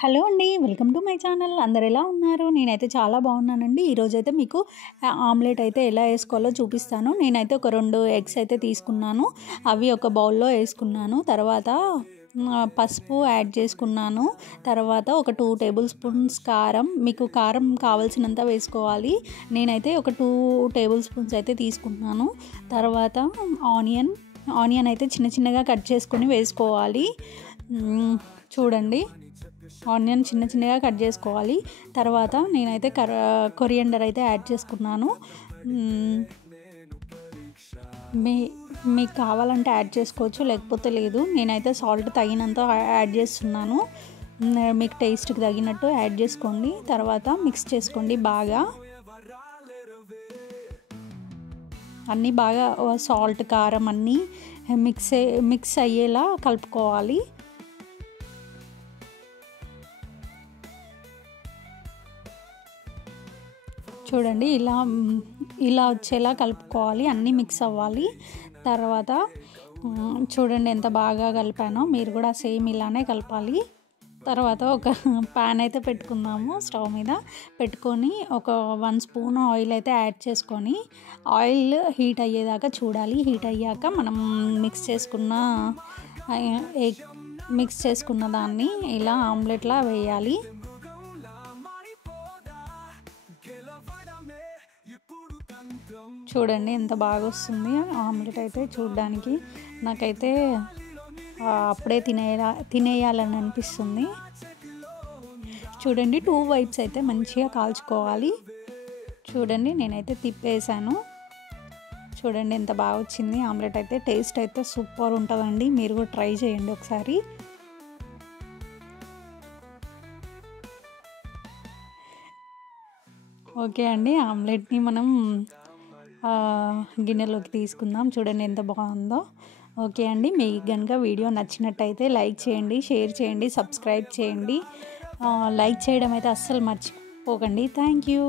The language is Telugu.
హలో అండి, వెల్కమ్ టు మై ఛానల్. అందరు ఎలా ఉన్నారు? నేనైతే చాలా బాగున్నానండి. ఈరోజైతే మీకు ఆమ్లెట్ అయితే ఎలా వేసుకోవాలో చూపిస్తాను. నేనైతే ఒక 2 ఎగ్స్ అయితే తీసుకున్నాను. అవి ఒక బౌల్లో వేసుకున్నాను. తర్వాత పసుపు యాడ్ చేసుకున్నాను. తర్వాత ఒక 2 టేబుల్ స్పూన్స్ కారం, మీకు కారం కావాల్సినంత వేసుకోవాలి. నేనైతే ఒక 2 టేబుల్ స్పూన్స్ అయితే తీసుకుంటున్నాను. తర్వాత ఆనియన్ అయితే చిన్న చిన్నగా కట్ చేసుకొని వేసుకోవాలి. చూడండి, ఆనియన్ చిన్న చిన్నగా కట్ చేసుకోవాలి. తర్వాత నేనైతే కొరియండర్ అయితే యాడ్ చేసుకున్నాను. మీకు కావాలంటే యాడ్ చేసుకోవచ్చు, లేకపోతే లేదు. నేనైతే సాల్ట్ తగినంత యాడ్ చేస్తున్నాను. మీకు టేస్ట్కి తగినట్టు యాడ్ చేసుకోండి. తర్వాత మిక్స్ చేసుకోండి బాగా. అన్నీ బాగా సాల్ట్ కారం అన్నీ మిక్స్ అయ్యేలా కలుపుకోవాలి. చూడండి, ఇలా వచ్చేలా కలుపుకోవాలి. అన్నీ మిక్స్ అవ్వాలి. తర్వాత చూడండి ఎంత బాగా కలిపానో. మీరు కూడా సేమ్ ఇలానే కలపాలి. తర్వాత ఒక ప్యాన్ అయితే పెట్టుకుందాము. స్టవ్ మీద పెట్టుకొని ఒక 1 స్పూన్ ఆయిల్ అయితే యాడ్ చేసుకొని, ఆయిల్ హీట్ అయ్యేదాకా చూడాలి. హీట్ అయ్యాక మనం మిక్స్ చేసుకున్న దాన్ని ఇలా ఆమ్లెట్లా వేయాలి. చూడండి ఎంత బాగా వస్తుంది ఆమ్లెట్ అయితే. చూడడానికి నాకైతే అప్పుడే తినేయాలని అనిపిస్తుంది. చూడండి, 2 వైప్స్ అయితే మంచిగా కాల్చుకోవాలి. చూడండి, నేనైతే తిప్పేసాను. చూడండి ఎంత బాగా వచ్చింది ఆమ్లెట్ అయితే. టేస్ట్ అయితే సూపర్ ఉంటుందండి. మీరు కూడా ట్రై చేయండి ఒకసారి. ఓకే అండి, ఆమ్లెట్ని మనం గిన్నెలోకి తీసుకుందాం. చూడండి ఎంత బాగుందో. ఓకే అండి, మీకు కనుక వీడియో నచ్చినట్టయితే లైక్ చేయండి, షేర్ చేయండి, సబ్స్క్రైబ్ చేయండి. లైక్ చేయడం అయితే అస్సలు మర్చిపోకండి. Thank you.